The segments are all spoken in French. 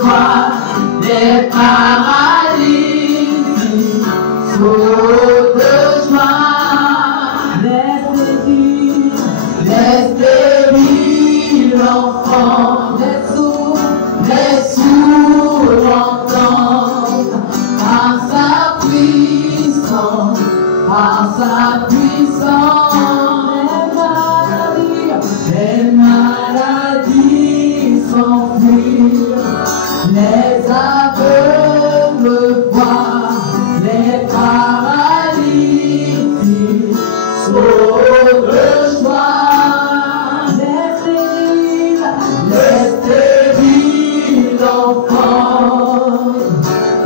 vois les paralyses sautent de joie. Laisse l'enfant, les sourds entendent par sa puissance, les maladies s'enfuient, les aveugles voient, les paralytiques sautent de joie.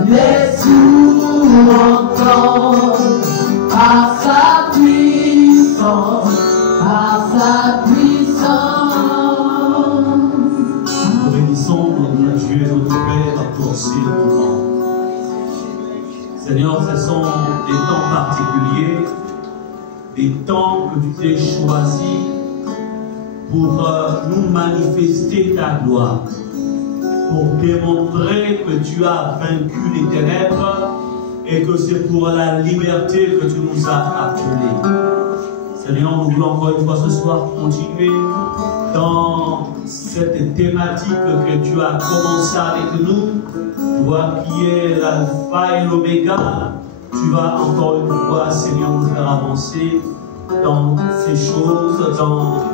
Les sourds entendent par sa puissance, Nous bénissons notre Dieu, notre Père, pour ces moments. Seigneur, ce sont des temps particuliers, des temps que tu t'es choisis pour nous manifester ta gloire, pour démontrer que tu as vaincu les ténèbres et que c'est pour la liberté que tu nous as appelés. Seigneur, nous voulons encore une fois ce soir continuer dans cette thématique que tu as commencé avec nous, toi qui es l'alpha et l'oméga. Tu vas encore une fois, Seigneur, nous faire avancer dans ces choses, dans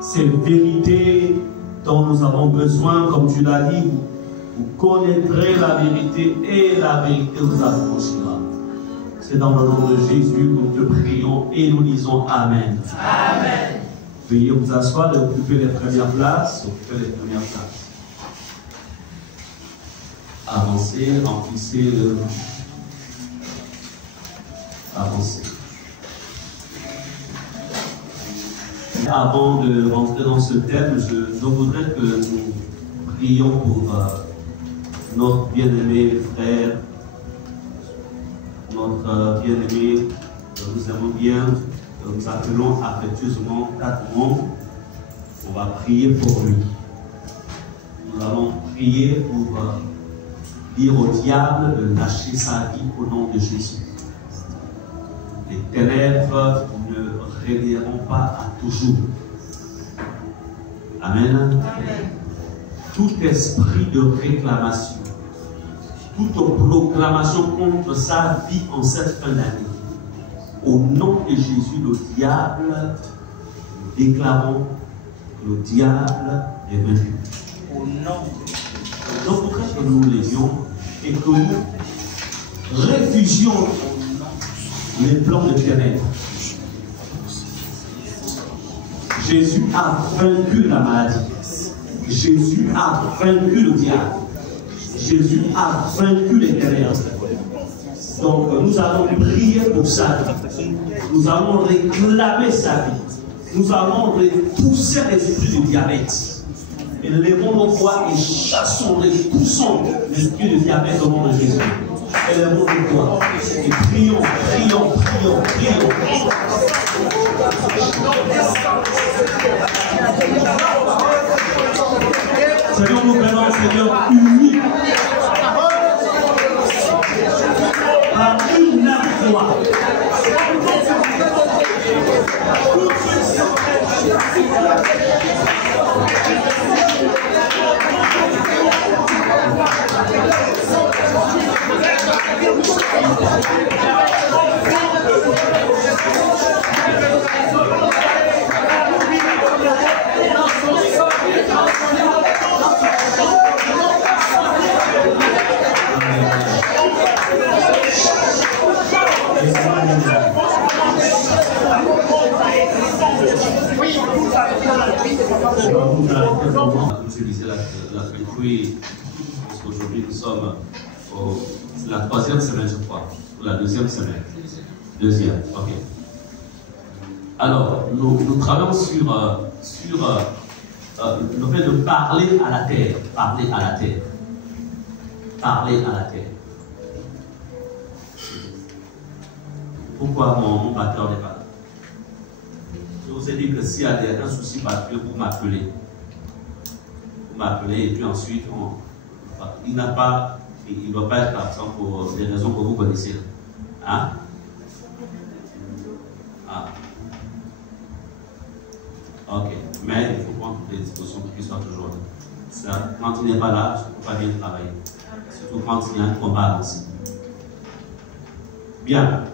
ces vérités dont nous avons besoin, comme tu l'as dit. Vous connaîtrez la vérité et la vérité vous affranchira. C'est dans le nom de Jésus que nous te prions et nous disons Amen. Amen. Veuillez vous asseoir et occuper les premières places. Avancez, remplissez le... Avancez. Avant de rentrer dans ce thème, je voudrais que nous prions pour notre bien-aimé frère, notre bien-aimé que nous aimons bien, que nous appelons affectueusement Tatomon. On va prier pour lui. Nous allons prier pour dire au diable de lâcher sa vie au nom de Jésus. Les ténèbres ne régneront pas à toujours. Amen. Amen. Tout esprit de réclamation, toute proclamation contre sa vie en cette fin d'année, au nom de Jésus, le diable, nous déclarons que le diable est vaincu. Au nom de Jésus. Donc, il faudrait que nous lévions et que nous réfugions les plans de ténèbres. Jésus a vaincu la maladie. Jésus a vaincu le diable. Jésus a vaincu les ténèbres. Donc nous allons prier pour sa vie. Nous allons réclamer sa vie. Nous allons repousser l'esprit du diabète. Et levons nos voix et chassons, repoussons l'esprit du diabète au nom de Jésus. Élevons nos voix et prions, prions, prions, prions. Seigneur, nous venons, Seigneur, unis par une même voix. Je disais la fête, parce qu'aujourd'hui nous sommes c'est la troisième semaine, je crois, ou la deuxième semaine. Deuxième, ok. Alors, nous travaillons sur le fait de parler à la terre. Parler à la terre. Parler à la terre. Pourquoi mon batteur n'est pas là? Je vous ai dit que s'il y a un souci particulier, vous m'appelez. Vous m'appelez et puis ensuite on Il n'a pas, il ne doit pas être absent pour des raisons que vous connaissez. Hein? Ah. Ok, mais il faut prendre toutes les dispositions pour qu'il soit toujours là. Ça, quand il n'est pas là, je ne peux pas bien travailler. Surtout quand il y a un combat avancé. Bien.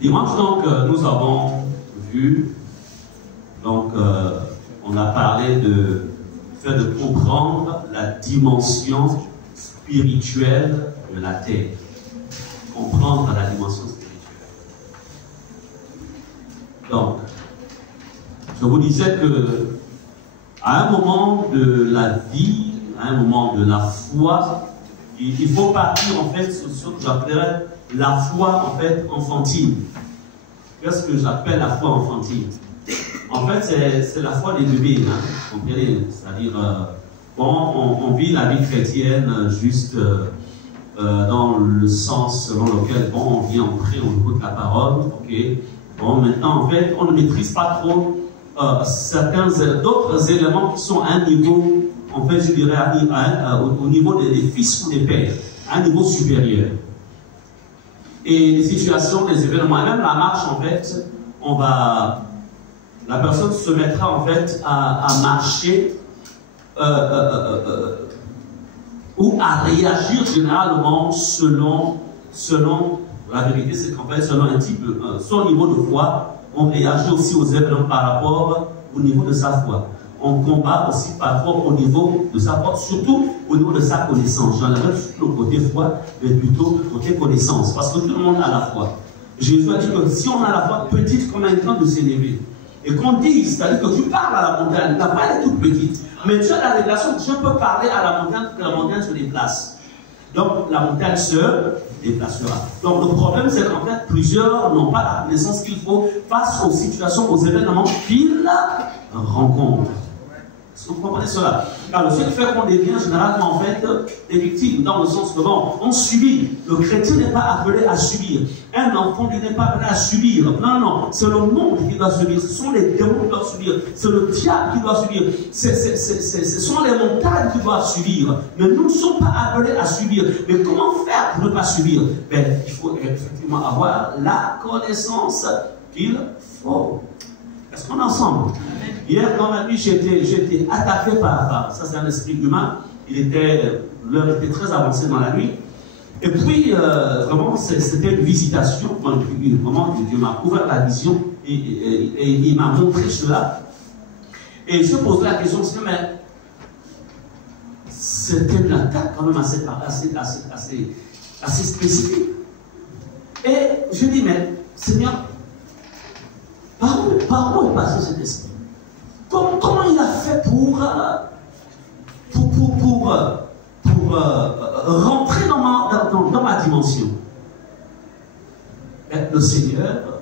Dimanche, donc, nous avons vu, donc, on a parlé de fait de comprendre la dimension spirituelle de la terre. Comprendre la dimension spirituelle. Donc, je vous disais que à un moment de la vie, à un moment de la foi, il faut partir en fait sur ce que j'appellerais la foi en fait enfantine. Qu'est-ce que j'appelle la foi enfantine? En fait, c'est la foi des bébés, hein, vous comprenez? C'est-à-dire, bon, on vit la vie chrétienne juste dans le sens selon lequel, bon, on vient entrer, on écoute la parole, ok? Bon, maintenant, en fait, on ne maîtrise pas trop d'autres éléments qui sont à un niveau, en fait, je dirais, au niveau des fils ou des pères, à un niveau supérieur. Et les situations, les événements, même la marche, en fait, la personne se mettra, en fait, à marcher ou à réagir généralement selon la vérité, c'est qu'en fait, selon un type, son niveau de foi, on réagit aussi aux événements par rapport au niveau de sa foi. On combat aussi par rapport au niveau de sa foi, surtout au niveau de sa connaissance. J'enlèverai le côté foi, mais plutôt le côté connaissance, parce que tout le monde a la foi. Jésus a dit que si on a la foi petite comme un grain de sénévé, et qu'on dit, c'est-à-dire que tu parles à la montagne, la foi est toute petite, mais tu as la révélation que je peux parler à la montagne pour que la montagne se déplace. Donc la montagne se déplacera. Donc le problème, c'est qu'en fait, plusieurs n'ont pas la connaissance qu'il faut face aux situations, aux événements qu'ils rencontrent. Est-ce que vous comprenez cela? Alors, ce qui fait qu'on devient généralement en fait des victimes, dans le sens que bon, on subit. Le chrétien n'est pas appelé à subir. Un enfant n'est pas appelé à subir. Non, non, c'est le monde qui doit subir. Ce sont les démons qui doivent subir. C'est le diable qui doit subir. Ce sont les montagnes qui doivent subir. Mais nous ne sommes pas appelés à subir. Mais comment faire pour ne pas subir? Ben, il faut effectivement avoir la connaissance qu'il faut. Est-ce qu'on est ensemble? Hier, dans la nuit, j'étais attaqué par ça, c'est un esprit humain. L'heure était très avancée dans la nuit. Et puis, vraiment, c'était une visitation. Vraiment, Dieu m'a ouvert la vision et il m'a montré cela. Et je posais la question, mais c'était une attaque quand même assez spécifique. Et je dis, mais Seigneur, par où est passé cet esprit? Comment il a fait pour rentrer dans ma dimension? Et le Seigneur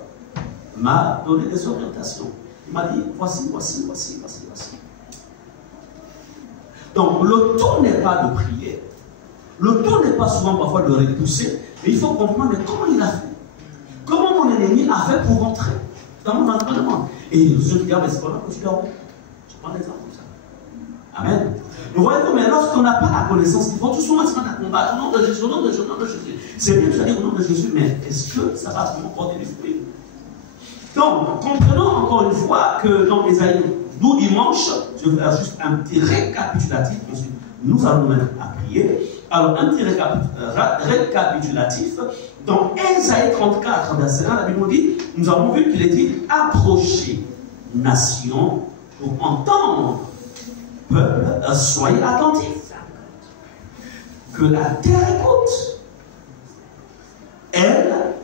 m'a donné des orientations. Il m'a dit, voici. Donc, le tour n'est pas de prier. Le tour n'est pas souvent parfois de repousser. Mais il faut comprendre comment il a fait. Comment mon ennemi a fait pour rentrer dans mon environnement. Et je dis, mais c'est pas là que tu dors. Je prends l'exemple comme ça. Amen. Vous voyez, mais lorsqu'on n'a pas la connaissance, il faut tout souvent se mettre à combattre au nom de Jésus, au nom de Jésus, au nom de Jésus. C'est bien de dire au nom de Jésus, mais est-ce que ça va vraiment porter des fruits? Donc, comprenons encore une fois que dans Ésaïe, nous dimanche, je vais faire juste un petit récapitulatif, ensuite nous allons nous mettre à prier. Alors, un petit récapitulatif. Dans Ésaïe 34, verset 1, la Bible nous dit, nous avons vu qu'il est dit, approchez, nation, pour entendre, peuple, soyez attentifs. Que la terre écoute. Elle,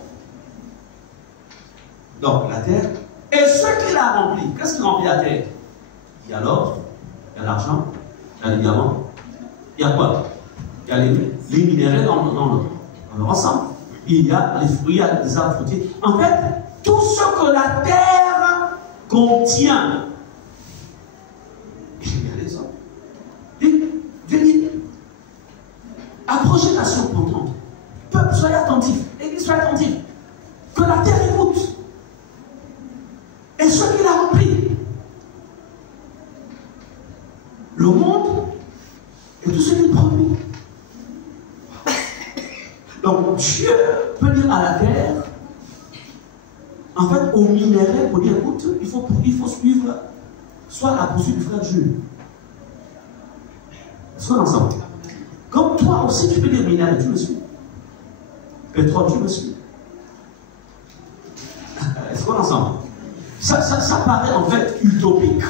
donc la terre, et ce qu'il a rempli. Qu'est-ce qui remplit la terre? Il y a l'or, il y a l'argent, il y a les diamants, il y a quoi? Il y a les minéraux dans leur ensemble. Il y a les fruits, il y a les arbres fruitiers. En fait, tout ce que la terre contient. Et il y a les hommes. Dieu dit, approchez nation contente. Peuple, soyez attentifs. Église, soyez attentifs. Que la terre écoute. Et ce qu'il a rempli. Le monde Donc Dieu peut dire à la terre, en fait, au minerai, pour dire, écoute, il faut suivre soit la poursuite du frère Jules. Soit ensemble. Comme toi aussi, tu peux dire minerai, tu me suis. Pétrole, tu me suis. Est-ce qu'on est ensemble? Ça paraît en fait utopique.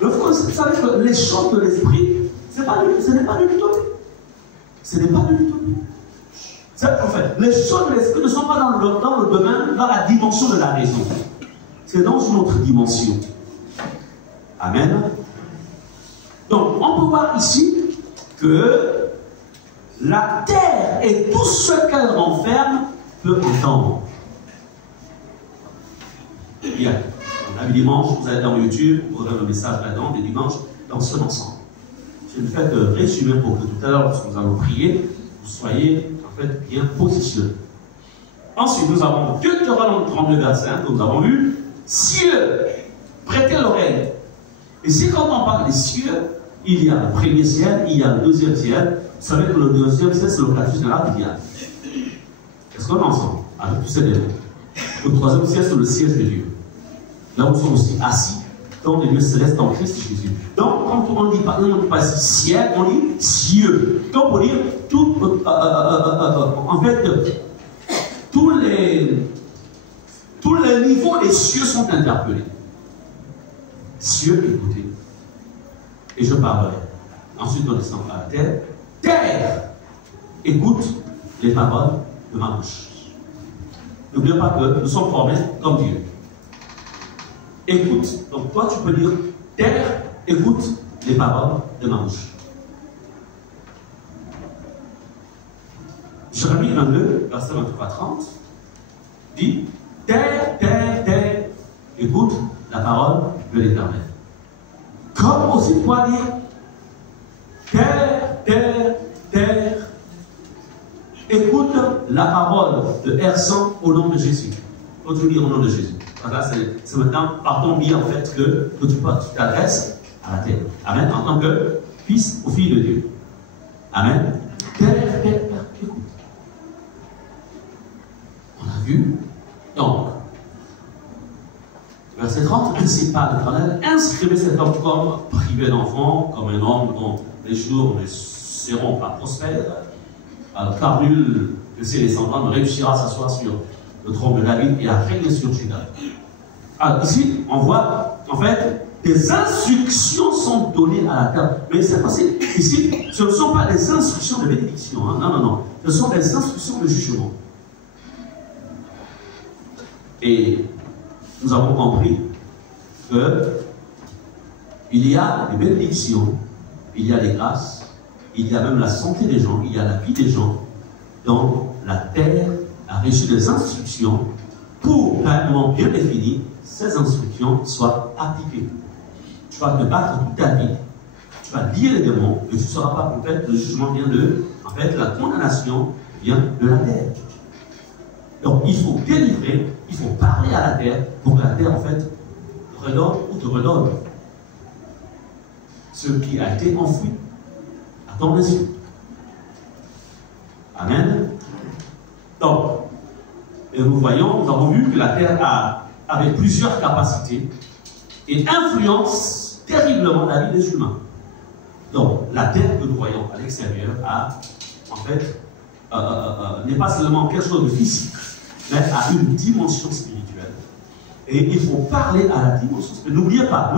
Le fond, vous savez que les choses de l'esprit, ce n'est pas de l'utopie. Ce n'est pas de l'utopie. En fait, les choses de l'esprit ne sont pas dans le domaine, dans la dimension de la raison. C'est dans une autre dimension. Amen. Donc, on peut voir ici que la terre et tout ce qu'elle renferme peut entendre. Bien. On a vu dimanche, vous allez dans YouTube, vous aurez le message là-dedans, des dimanches, dans ce ensemble. Je vais faire de résumer pour que tout à l'heure, lorsque nous allons prier, vous soyez en fait bien positionnés. Ensuite, nous avons Deutéronome 32, verset 1, que nous avons vu. Cieux, prêtez l'oreille. Et si quand on parle des cieux, il y a le premier ciel, il y a le deuxième ciel. Vous savez que le deuxième ciel, c'est le quartier général du diable. Est-ce qu'on est ensemble avec tous ces éléments? Le troisième ciel, c'est le siège de Dieu. Là où nous sommes aussi assis dans les lieux célestes dans Christ Jésus. Donc, quand on ne dit pas ciel, on dit cieux. Donc, pour dire tout, en fait, tous les niveaux des cieux sont interpellés. Cieux, écoutez. Et je parlerai. Ensuite, on descend à la terre. Terre, écoute les paroles de ma bouche. N'oubliez pas que nous sommes formés comme Dieu. Écoute. Donc, toi, tu peux dire terre, écoute les paroles de ma bouche. Jérémie 22, verset 23-30, dit terre, terre, terre, écoute la parole de l'Éternel. Comme aussi toi dire terre, terre, terre, écoute la parole de R100 au nom de Jésus. Faut toujours dire au nom de Jésus. Voilà, c'est maintenant par ton biais en fait que tu t'adresses à la terre. Amen. En tant que fils ou fille de Dieu. Amen. Terre, terre, terre, écoute. On a vu. Donc, verset 30, ainsi parle l'Éternel, inscrivez cet homme comme privé d'enfant, comme un homme dont les jours ne seront pas prospères, car nul de ses descendants ne réussira à s'asseoir sur le trône de David et à régner sur Juda. Alors ici, on voit, en fait, des instructions sont données à la terre. Mais c'est passé, ici, ce ne sont pas des instructions de bénédiction. Hein. Non, non, non. Ce sont des instructions de jugement. Et nous avons compris que il y a des bénédictions, il y a des grâces, il y a même la santé des gens, il y a la vie des gens. Donc, la terre a reçu des instructions pour, carrément bien définies, ces instructions soient appliquées. Tu vas te battre toute ta vie, tu vas lier les démons, et tu ne seras pas peut-être le jugement vient de, en fait, la condamnation vient de la terre. Donc, il faut délivrer, il faut parler à la terre pour que la terre, en fait, redonne ou te redonne ce qui a été enfoui à ton esprit. Amen. Donc, et nous avons vu que la terre avait plusieurs capacités et influence terriblement la vie des humains. Donc, la terre que nous voyons à l'extérieur en fait, n'est pas seulement quelque chose de physique, mais a une dimension spirituelle. Et il faut parler à la dimension spirituelle. N'oubliez pas,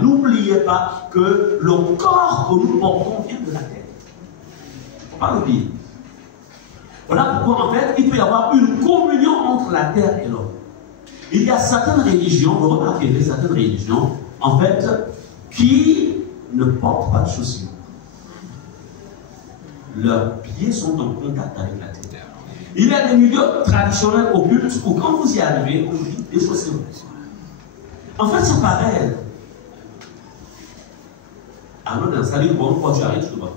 n'oubliez pas que le corps que nous portons vient de la terre. Il ne faut pas l'oublier. Voilà pourquoi, en fait, il peut y avoir une communion entre la terre et l'homme. Il y a certaines religions, vous remarquez, certaines religions, en fait, qui ne portent pas de chaussures. Leurs pieds sont en contact avec la terre. Il y a des milieux traditionnels occultes où, quand vous y arrivez, on vous dit des chaussures. En fait, c'est pareil. Alors, dans sa vie, quand tu arrives, tu dois.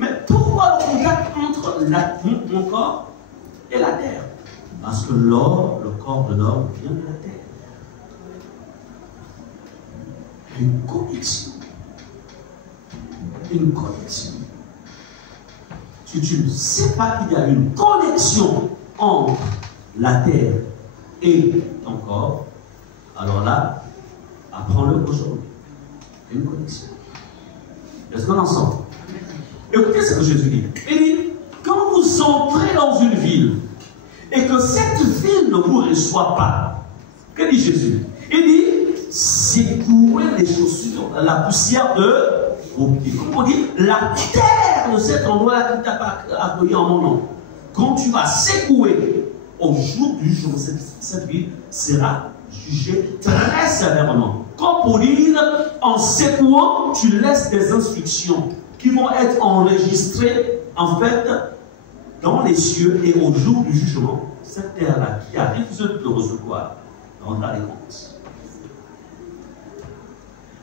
Mais pourquoi le contact entre mon corps et la terre? Parce que l'or, le corps de l'homme vient de la terre. Il y a une connexion. Une connexion. si tu ne sais pas qu'il y a une connexion entre la terre et ton corps, alors là, apprends-le aujourd'hui. Il y a une connexion. Est-ce qu'on est ensemble? Écoutez ce que Jésus dit. Il dit, quand vous entrez dans une ville et que cette ville ne vous reçoit pas, que dit Jésus? Il dit, secouez les chaussures, la poussière de vos pieds. Comme on dit, la terre de cet endroit-là qui t'a pas accueilli en mon nom. Quand tu vas secouer au jour du jour, cette ville sera jugée très sévèrement. Comme pour dire, en secouant, tu laisses des instructions qui vont être enregistrées, en fait, dans les cieux, et au jour du jugement, cette terre-là qui a refusé de te recevoir rendra les comptes.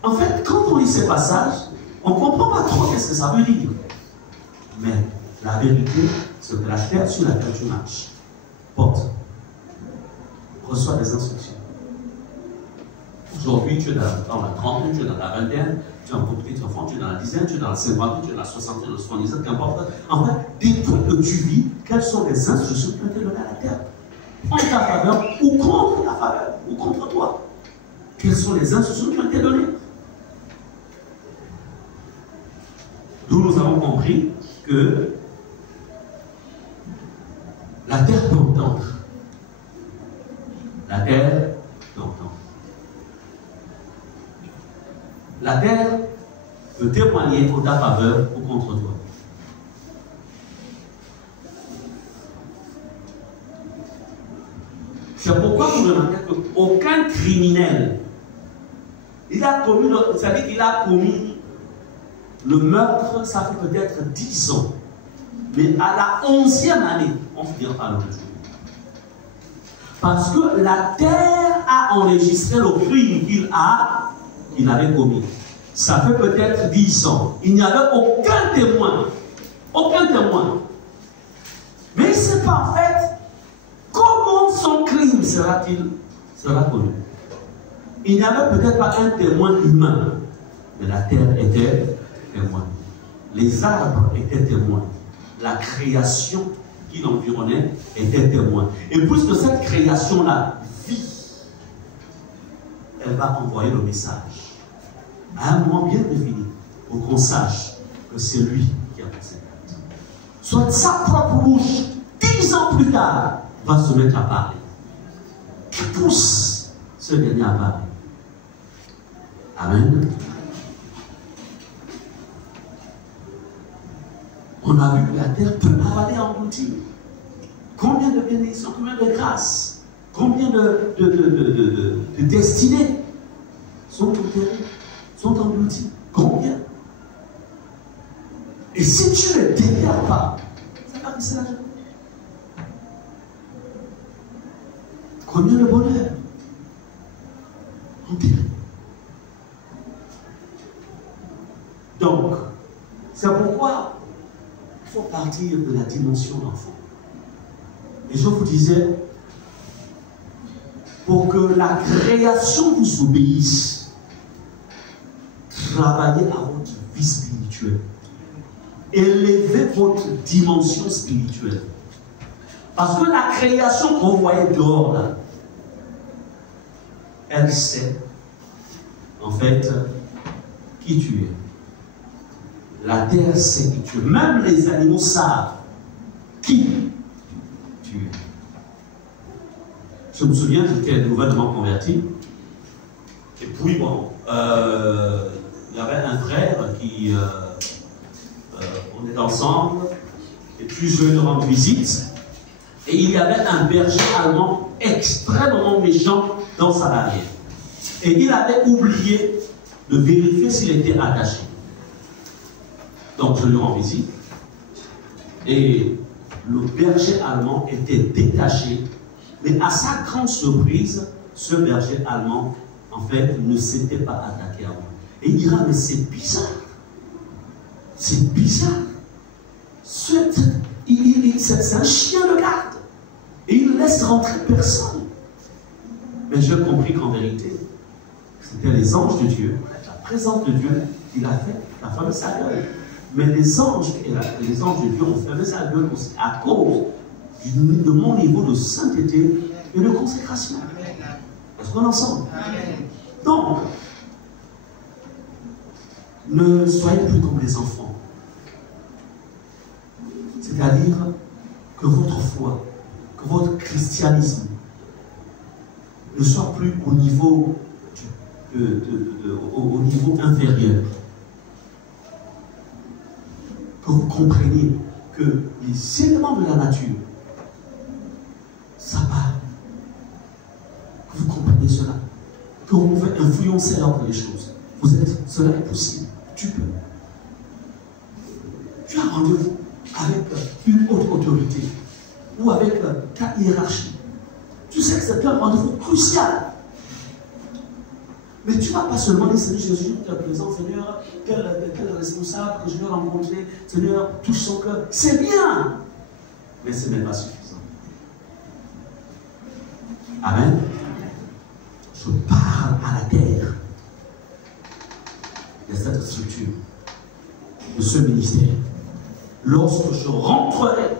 En fait, quand on lit ces passages, on ne comprend pas trop ce que ça veut dire. Mais la vérité, c'est que la terre sur laquelle tu marches porte, reçoit des instructions. Aujourd'hui, tu es dans la trentaine, tu es dans la vingtaine, tu es en petit enfant, tu es dans la dizaine, tu es dans la cinquantaine, tu es dans la soixantaine, la 77, qu'importe. En fait, des trucs que tu vis, quelles sont les instructions qui ont été données à la terre? En ta faveur ou contre ta faveur, ou contre toi. Quelles sont les instructions qui ont été données? D'où nous avons compris que la terre peut entendre. La terre peut entendre. La terre peut témoigner en ta faveur ou contre toi. C'est pourquoi vous remarquez qu'aucun criminel, il a commis, c'est-à-dire qu'il a commis le meurtre, ça fait peut-être 10 ans. Mais à la 11e année, on finira par le retrouver. Parce que la terre a enregistré le crime qu'il avait commis. Ça fait peut-être 10 ans. Il n'y avait aucun témoin. Aucun témoin. Mais il ne sait pas en fait comment son crime sera connu. Il n'y avait peut-être pas un témoin humain. Mais la terre était témoin. Les arbres étaient témoins. La création qui l'environnait était témoin. Et puisque cette création-là vit, elle va envoyer le message à un moment bien défini pour qu'on sache que c'est lui qui a fait cette acte. Soit sa propre bouche, 10 ans plus tard, va se mettre à parler. Qui pousse ce dernier à parler? Amen. On a vu que la terre peut avaler et engloutir. Combien de bénédictions, combien de grâces, combien de destinées sont enterrées, sont englouties. Combien? Et si tu ne les déterres pas, ça va rester là. Combien de bonheur enterré. Donc, c'est pourquoi il faut partir de la dimension d'enfant. Et je vous disais, pour que la création vous obéisse, travaillez à votre vie spirituelle. Élevez votre dimension spirituelle. Parce que la création qu'on voyait dehors, là, elle sait, en fait, qui tu es. La terre sait qui tu es. Même les animaux savent qui tu es. Je me souviens, j'étais nouvellement converti. Et puis, bon, il y avait un frère qui... on était ensemble. Et puis, je lui rendre visite. Et il y avait un berger allemand extrêmement méchant dans sa barrière. Et il avait oublié de vérifier s'il était attaché. Donc je lui rends visite. Et le berger allemand était détaché. Mais à sa grande surprise, ce berger allemand, en fait, ne s'était pas attaqué à moi. Et il dira, mais c'est bizarre. C'est bizarre. C'est un chien de garde. Et il ne laisse rentrer personne. Mais j'ai compris qu'en vérité, c'était les anges de Dieu, la présence de Dieu, qui l'a fait, la femme de sa gueule. Mais les anges de Dieu ont fermé sa gueule aussi à cause de mon niveau de sainteté et de consécration. Est-ce qu'on est ensemble? Donc, ne soyez plus comme les enfants. C'est-à-dire que votre foi, que votre christianisme ne soit plus au niveau, au niveau inférieur. Que vous compreniez que les éléments de la nature, ça part. Que vous compreniez cela. Que vous pouvez influencer l'ordre des choses. Cela est possible. Tu peux. Tu as rendez-vous avec une haute autorité ou avec ta hiérarchie. Tu sais que c'est un rendez-vous crucial. Mais tu ne vas pas seulement dire, Seigneur Jésus, tu es présent, Seigneur, quel responsable que je vais rencontrer, Seigneur, touche son cœur. C'est bien, mais ce n'est pas suffisant. Amen. Je parle à la terre de cette structure, de ce ministère. Lorsque je rentrerai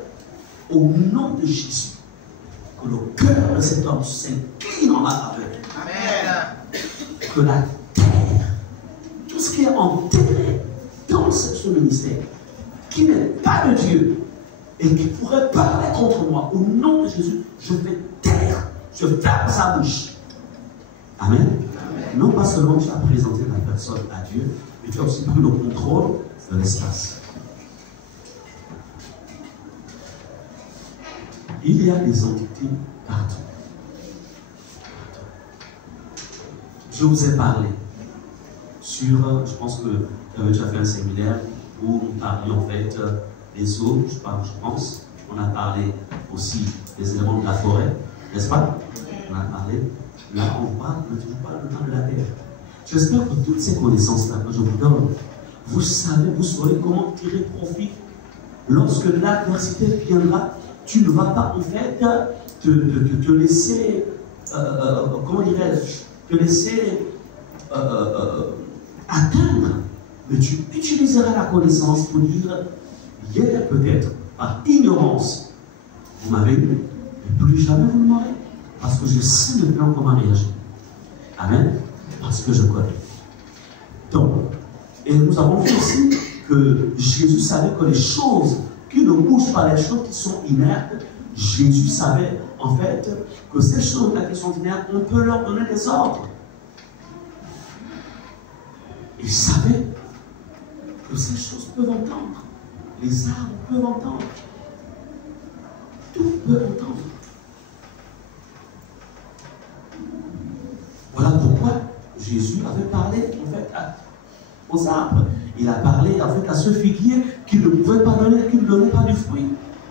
au nom de Jésus, que le cœur de cet homme s'incline en ma faveur. Amen. Que la terre, tout ce qui est enterré dans ce ministère, qui n'est pas de Dieu et qui pourrait parler contre moi, au nom de Jésus, je vais taire, je ferme sa bouche. Amen. Amen. Non pas seulement tu as présenté la personne à Dieu, mais tu as aussi pris le contrôle de l'espace. Il y a des entités partout. Je vous ai parlé sur, je pense que tu as fait un séminaire où on parlait en fait des eaux, je pense. On a parlé aussi des éléments de la forêt, n'est-ce pas? On a parlé. Là, on parle toujours pas le temps de la terre. J'espère que toutes ces connaissances-là que je vous donne, vous savez, vous saurez comment tirer profit lorsque l'adversité viendra. Tu ne vas pas en fait te laisser, comment dirais-je, te laisser atteindre, mais tu utiliseras la connaissance pour dire, hier peut-être, par ignorance, vous m'avez eu, mais plus jamais vous ne m'aurez, parce que je sais maintenant comment réagir. Amen. Parce que je connais. Donc, et nous avons vu aussi que Jésus savait que les choses qui ne bougent pas, les choses qui sont inertes, Jésus savait en fait que ces choses-là qui sont inertes, on peut leur donner des ordres. Il savait que ces choses peuvent entendre. Les arbres peuvent entendre. Tout peut entendre. Voilà pourquoi Jésus avait parlé en fait aux arbres. Il a parlé en fait à ce figuier qui ne pouvait pas donner, qui ne donnait pas du fruit.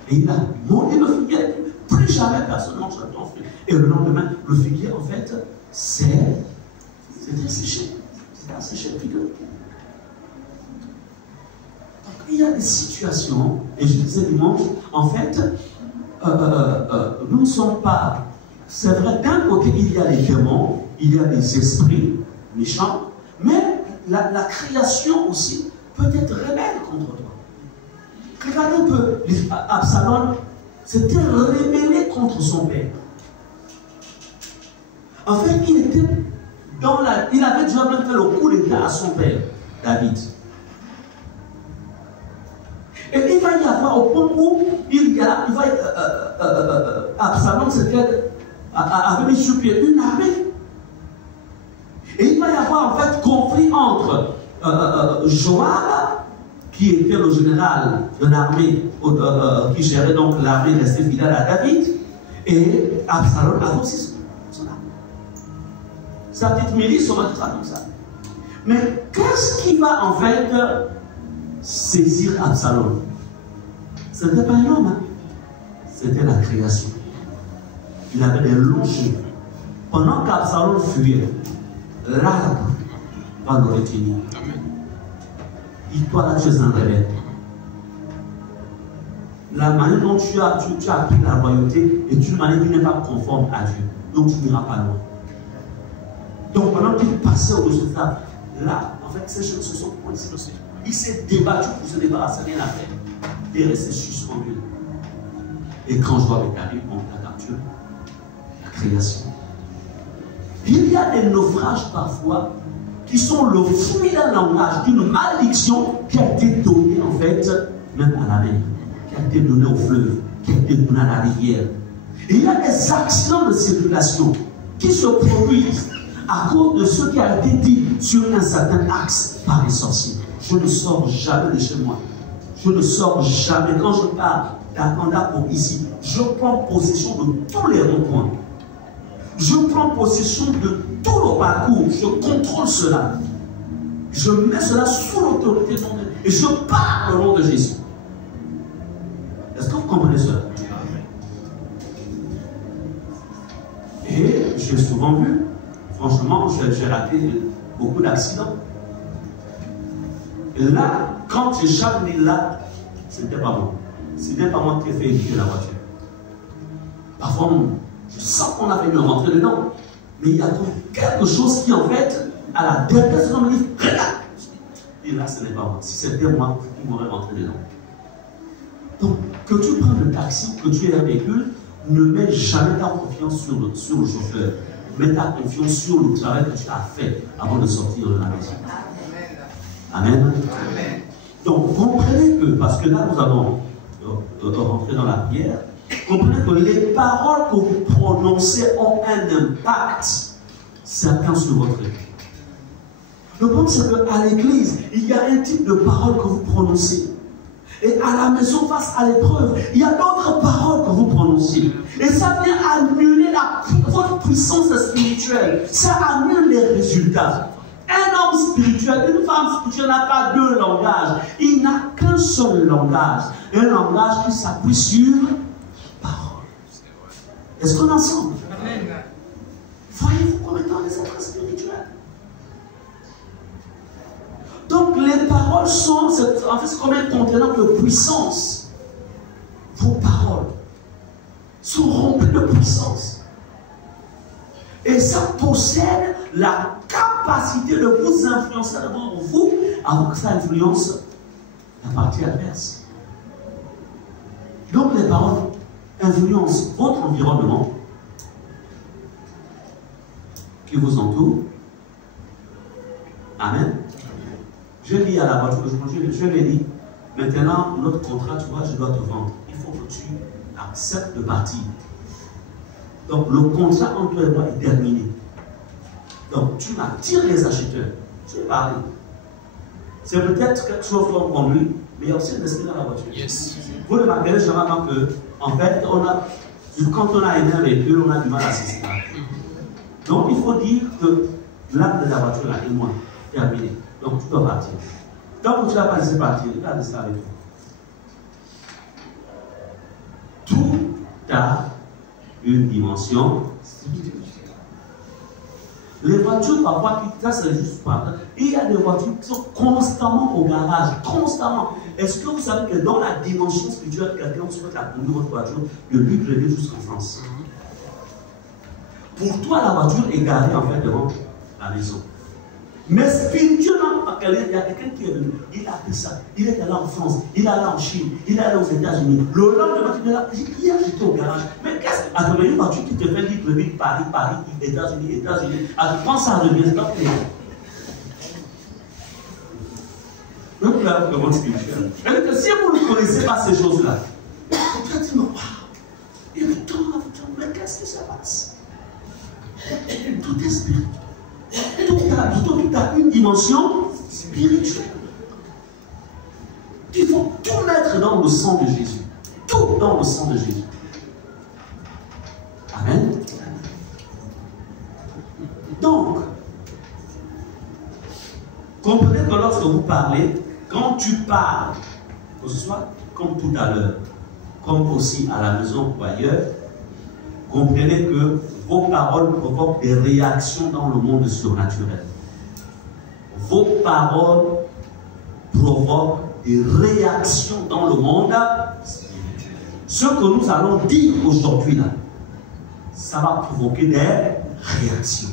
Et il a monté le figuier. Plus jamais personne ne mange ton fruit. Et le lendemain, le figuier en fait, c'était asséché. C'était asséché le figuier. Donc il y a des situations, et je disais dimanche, en fait, nous ne sommes pas. C'est vrai, d'un côté, il y a les démons, il y a des esprits méchants, mais la création aussi peut être rebelle contre toi. Regardez un peu, Absalom s'était rebellé contre son père. En fait, il avait déjà même fait le coup d'état à son père, David. Et il va y avoir au point où Absalom avait mis sur pied une armée. Et il va y avoir en fait conflit entre Joab, qui était le général de l'armée, qui gérait donc l'armée restée fidèle à David, et Absalom avait aussi son armée. Sa petite milice, on va dire ça comme ça. Mais qu'est-ce qui va en fait saisir Absalom? Ce n'était pas un homme, hein? C'était la création. Il avait des longs cheveux. Pendant qu'Absalom fuyait, l'arbre va le retenir. Dis-toi là, tu es un rebelle. La manière dont tu as pris la royauté est une manière qui n'est pas conforme à Dieu. Donc tu n'iras pas loin. Donc pendant qu'il passait au-dessus de ça, là, en fait, fait, ces choses se sont posées aussi. Il s'est débattu pour se débarrasser, rien à faire. Il est resté suspendu. Et quand je vois avec Karim, on la capture, la création. Il y a des naufrages parfois qui sont le fruit d'un langage, d'une malédiction qui a été donnée en fait, même à la mer, qui a été donnée au fleuve, qui a été donnée à la rivière. Et il y a des accidents de circulation qui se produisent à cause de ce qui a été dit sur un certain axe par les sorciers. Je ne sors jamais de chez moi. Je ne sors jamais. Quand je pars d'Akanda pour ici, je prends possession de tous les ronds-points. Je prends possession de tout le parcours. Je contrôle cela. Je mets cela sous l'autorité de mon Dieu. Et je parle au nom de Jésus. Est-ce que vous comprenez cela? Et j'ai souvent vu, franchement, j'ai raté beaucoup d'accidents. Et là, quand j'ai chaminé là, ce n'était pas moi. Ce n'était pas moi qui ai fait éduquer la voiture. Parfois, je sens qu'on a fait me rentrer dedans. Mais il y a quelque chose qui, en fait, à la dernière seconde, me dit, regarde. Et là, ce n'est pas moi. Si c'était moi, il m'aurait rentré dedans. Donc, que tu prennes le taxi, que tu aies un véhicule, ne mets jamais ta confiance sur le chauffeur. Mets ta confiance sur le travail que tu as fait avant de sortir de la maison. Amen. Amen. Donc, comprenez que, parce que là, nous allons rentrer dans la prière, comprenez que les paroles que vous prononcez ont un impact certain sur votre vie. Le problème, c'est qu'à l'église, il y a un type de parole que vous prononcez. Et à la maison, face à l'épreuve, il y a d'autres paroles que vous prononcez. Et ça vient annuler votre puissance spirituelle. Ça annule les résultats. Un homme spirituel, une femme spirituelle n'a pas deux langages. Il n'a qu'un seul langage. Un langage qui s'appuie sur la parole. Est-ce qu'on est ensemble? Voyez-vous combien de temps les êtres spirituels? Donc les paroles sont, en fait, c'est comme un contenant de puissance. Vos paroles sont remplies de puissance. Et ça possède la capacité de vous influencer devant vous, avant que ça influence la partie adverse. Donc les paroles influencent votre environnement qui vous entoure. Amen. Je lis à la voiture, je l'ai dit. Maintenant, notre contrat, tu vois, je dois te vendre. Il faut que tu acceptes de partir. Donc, le contrat entre toi et moi est terminé. Donc, tu attires les acheteurs. Je vais parler. C'est peut-être quelque chose qu'on conduit, mais il y a aussi un esprit dans la voiture. Yes. Vous remarquerez généralement que, en fait, quand on a aimé un véhicule, on a du mal à s'y. Donc, il faut dire que l'âme de la voiture là est moi, terminé. Donc, tu dois partir. Tant que tu n'as pas laissé partir, tu vas rester avec toi. Tout a une dimension spirituelle. Les voitures, parfois, ça c'est juste pas. Il y a des voitures qui sont constamment au garage, constamment. Est-ce que vous savez que dans la dimension spirituelle, quelqu'un souhaite la conduire votre voiture de Libreville jusqu'en France? Pour toi, la voiture est garée en fait devant la maison. Mais spirituellement, il y a quelqu'un qui est venu, il a fait ça, il est allé en France, il est allé en Chine, il est allé aux États-Unis. Le lendemain, tu me dis, hier j'étais au garage. Mais qu'est-ce que. Attends, une voiture qui te fait Libreville, Paris, États-Unis. Quand ça revient, c'est pas payant. Donc, vous avez vraiment spirituel. Si vous ne connaissez pas ces choses-là, vous allez dire, waouh, il me tourne la voiture, mais qu'est-ce qui se passe? Tout est spirituel. Tout a une dimension spirituelle. Il faut tout mettre dans le sang de Jésus. Tout dans le sang de Jésus. Amen. Donc, comprenez que lorsque vous parlez, quand tu parles, que ce soit comme tout à l'heure, comme aussi à la maison ou ailleurs, comprenez que vos paroles provoquent des réactions dans le monde surnaturel. Vos paroles provoquent des réactions dans le monde spirituel. Ce que nous allons dire aujourd'hui là, ça va provoquer des réactions.